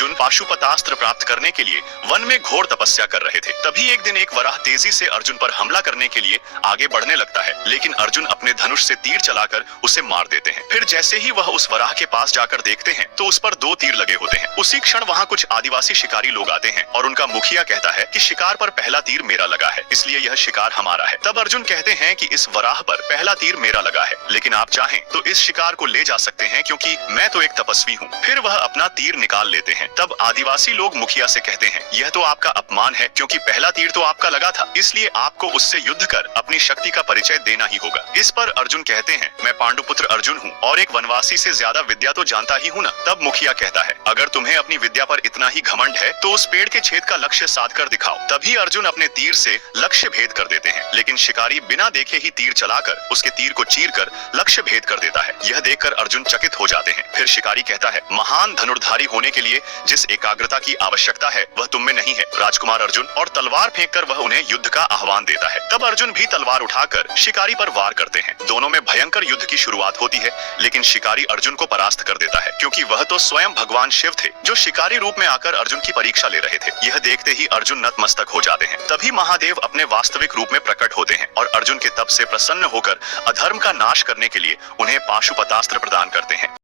अर्जुन पाशुपतास्त्र प्राप्त करने के लिए वन में घोर तपस्या कर रहे थे। तभी एक दिन एक वराह तेजी से अर्जुन पर हमला करने के लिए आगे बढ़ने लगता है, लेकिन अर्जुन अपने धनुष से तीर चलाकर उसे मार देते हैं। फिर जैसे ही वह उस वराह के पास जाकर देखते हैं तो उस पर 2 तीर लगे होते हैं। उसी क्षण वहाँ कुछ आदिवासी शिकारी लोग आते हैं और उनका मुखिया कहता है कि शिकार पर पहला तीर मेरा लगा है, इसलिए यह शिकार हमारा है। तब अर्जुन कहते हैं कि इस वराह पर पहला तीर मेरा लगा है, लेकिन आप चाहें तो इस शिकार को ले जा सकते हैं क्योंकि मैं तो एक तपस्वी हूँ। फिर वह अपना तीर निकाल लेते हैं। तब आदिवासी लोग मुखिया से कहते हैं, यह तो आपका अपमान है क्योंकि पहला तीर तो आपका लगा था, इसलिए आपको उससे युद्ध कर अपनी शक्ति का परिचय देना ही होगा। इस पर अर्जुन कहते हैं, मैं पांडुपुत्र अर्जुन हूँ और एक वनवासी से ज्यादा विद्या तो जानता ही हूँ ना। तब मुखिया कहता है, अगर तुम्हें अपनी विद्या पर इतना ही घमंड है तो उस पेड़ के छेद का लक्ष्य साध कर दिखाओ। तभी अर्जुन अपने तीर से लक्ष्य भेद कर देते हैं, लेकिन शिकारी बिना देखे ही तीर चलाकर उसके तीर को चीर कर लक्ष्य भेद कर देता है। यह देखकर अर्जुन चकित हो जाते हैं। फिर शिकारी कहता है, महान धनुर्धारी होने के लिए जिस एकाग्रता की आवश्यकता है वह तुम में नहीं है राजकुमार अर्जुन, और तलवार फेंककर वह उन्हें युद्ध का आह्वान देता है। तब अर्जुन भी तलवार उठाकर शिकारी पर वार करते हैं। दोनों में भयंकर युद्ध की शुरुआत होती है, लेकिन शिकारी अर्जुन को परास्त कर देता है क्योंकि वह तो स्वयं भगवान शिव थे जो शिकारी रूप में आकर अर्जुन की परीक्षा ले रहे थे। यह देखते ही अर्जुन नतमस्तक हो जाते हैं। तभी महादेव अपने वास्तविक रूप में प्रकट होते हैं और अर्जुन के तप से प्रसन्न होकर अधर्म का नाश करने के लिए उन्हें पाशुपतास्त्र प्रदान करते हैं।